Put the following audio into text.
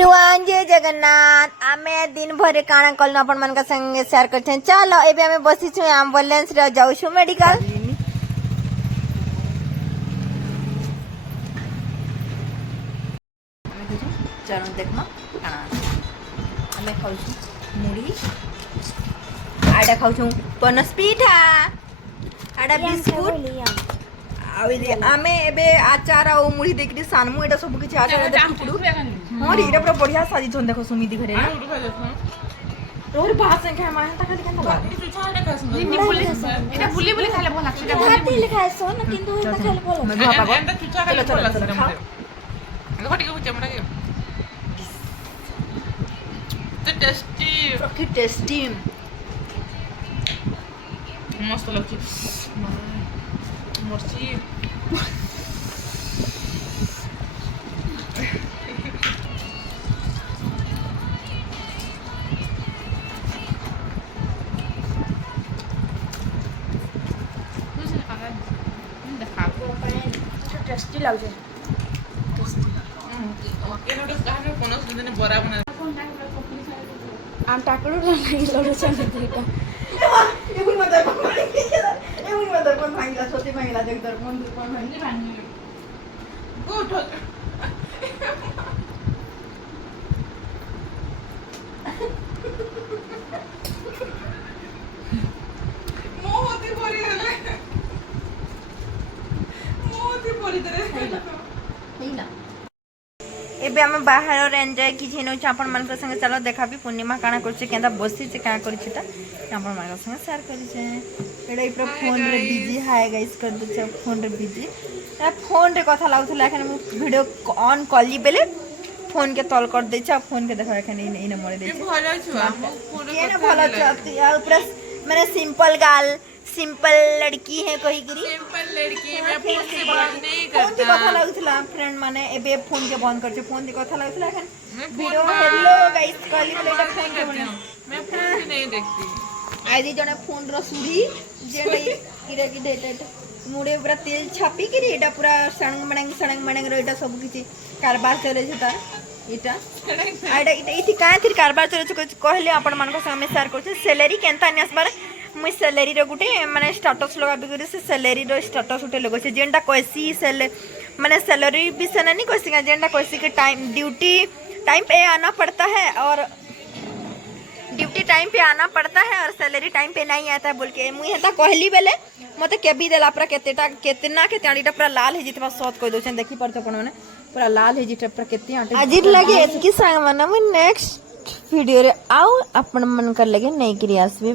Everyone जय जगन्नाथ आमे दिन भर काना कल अपन मन का संगे शेयर करते हैं। चलो एबे हमें बसी छु एम्बुलेंस रे जाऊ छु मेडिकल चलो देखमा काना हमें खाऊ छु मुड़ी आडा खाऊ छु पनस पीठा आडा बिस्कुट आमे एबे आचार आ मुड़ी देखि सानमु एटा सब किछि आचार देखुडू मोर एटा पूरा बढ़िया साजी छन देखो सुमिति घरे तोर भात से खाय माने ता खाली केन बात नि बोली एटा बुली बुली खाले भल लागछ एटा भात ले खाय सो न किंतु एटा खाले भल मैं बाबा को एटा चुचा खाले भल लागछ देखो टिके बुचे मरा के तो टेस्टी मस्त लागछ मर्सी टेस्टी लागे बरा बना आम टाकड़ू लगे लड़ो चल देता एबुल मत कोण भांगिला छोटी भांगिला जगदर कोण भांगिली गुड मोहती भरी दरे हेला एबे हम बाहर एंजॉय की छिनो अपन मन के संग चलो देखा भी पूर्णिमा काना करछ केंदा बसी से का करछ ता अपन मन के संग शेयर करछ एडा इप्रो फोन रे बिजी हाय गाइस कर दछ फोन रे बिजी ए फोन रे कथा लाउथला एखन मु वीडियो ऑन कली बेले फोन के तल कर दै छ फोन के देखा एखन इन मोरे दै छ भलो छु केना भलो छ या ऊपर माने सिंपल लड़की है कही गिरी सिंपल लड़की मैं फोन से बात नहीं करता फोन की कथा लागुथला फ्रेंड माने एबे फोन के बंद करछ फोन की कथा लागुथला एखन वीडियो हेलो गाइस कली बेटा फोन के बंद मैं फोन नहीं देखती आइदी जने फोन रो सुरी जेडे किरे की डेट मुड़े पूरा तेल छापी करी एटा पूरा सणंग मणंग रो एटा सब किछि कारबार चले छता एटा आइडा इति का थिर कारबार चले छ कहले अपन मन को सामने शेयर करछ सैलरी केनता नेस बार मुई सैलरी रो गुटे माने स्टेटस लगा बिगरे से सैलरी रो स्टेटस उठे लगो से जेंडा कोसी माने सैलरी भी सना नहीं कोसी जेंडा कोसी के टाइम ड्यूटी टाइम पे आना पड़ता है और ड्यूटी टाइम पे आना पड़ता है और सैलरी टाइम पे नहीं आता बोल के मुई हेता कहली बेले मते केबी देला पूरा केतना के ताडीटा पूरा लाल हे जितबा सत कह दोछन देखि परतो कोन माने पूरा लाल हे जितबा पूरा केते आटे अजीर लगे एतकी सांग माने मुई नेक्स्ट वीडियो रे आउ अपन मन कर लगे नहीं क्रियास भी